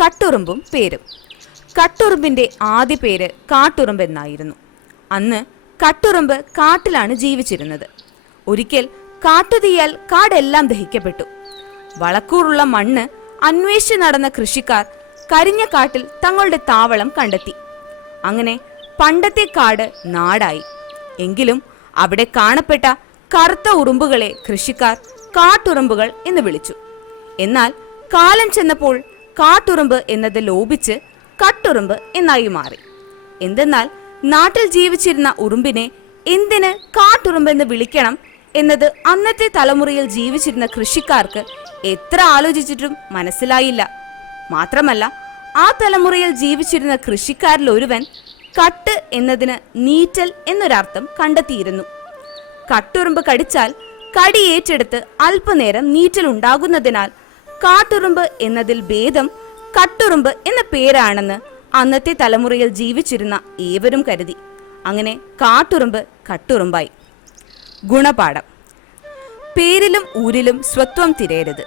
കട്ടുറുമ്പും പേരും. കട്ടുറുമ്പിന്റെ ആദ്യ പേര് കാട്ടുറുമ്പ് എന്നായിരുന്നു. അന്ന് കട്ടുറുമ്പ് കാട്ടിലാണ് ജീവിച്ചിരുന്നത്. ഒരിക്കൽ കാട്ടുതീയാൽ കാടെല്ലാം ദഹിക്കപ്പെട്ടു. വളക്കൂറുള്ള മണ്ണ് അന്വേഷിച്ച് നടന്ന കൃഷിക്കാർ കരിഞ്ഞ കാട്ടിൽ തങ്ങളുടെ താവളം കണ്ടെത്തി. അങ്ങനെ പണ്ടത്തെ കാട് നാടായി. എങ്കിലും അവിടെ കാണപ്പെട്ട കറുത്ത ഉറുമ്പുകളെ കൃഷിക്കാർ കാട്ടുറുമ്പുകൾ എന്ന് വിളിച്ചു. എന്നാൽ കാലം ചെന്നപ്പോൾ കാട്ടുറുമ്പ് എന്നത് ലോപിച്ച് കട്ടുറുമ്പ് എന്നായി മാറി. എന്തെന്നാൽ നാട്ടിൽ ജീവിച്ചിരുന്ന ഉറുമ്പിനെ എന്തിന് കാട്ടുറുമ്പെന്ന് വിളിക്കണം എന്നത് അന്നത്തെ തലമുറയിൽ ജീവിച്ചിരുന്ന കൃഷിക്കാർക്ക് എത്ര ആലോചിച്ചിട്ടും മനസ്സിലായില്ല. മാത്രമല്ല, ആ തലമുറയിൽ ജീവിച്ചിരുന്ന കൃഷിക്കാരിൽ ഒരുവൻ കട്ട് എന്നതിന് നീറ്റൽ എന്നൊരർത്ഥം കണ്ടെത്തിയിരുന്നു. കട്ടുറുമ്പ് കടിച്ചാൽ കടി ഏറ്റെടുത്ത് അല്പനേരം നീറ്റൽ ഉണ്ടാകുന്നതിനാൽ കാട്ടുറുമ്പ് എന്നതിൽ ഭേദം കട്ടുറുമ്പ് എന്ന പേരാണെന്ന് അന്നത്തെ തലമുറയിൽ ജീവിച്ചിരുന്ന ഏവരും കരുതി. അങ്ങനെ കാട്ടുറുമ്പ് കട്ടുറുമ്പായി. ഗുണപാഠം: പേരിലും ഊരിലും സ്വത്വം തിരയരുത്.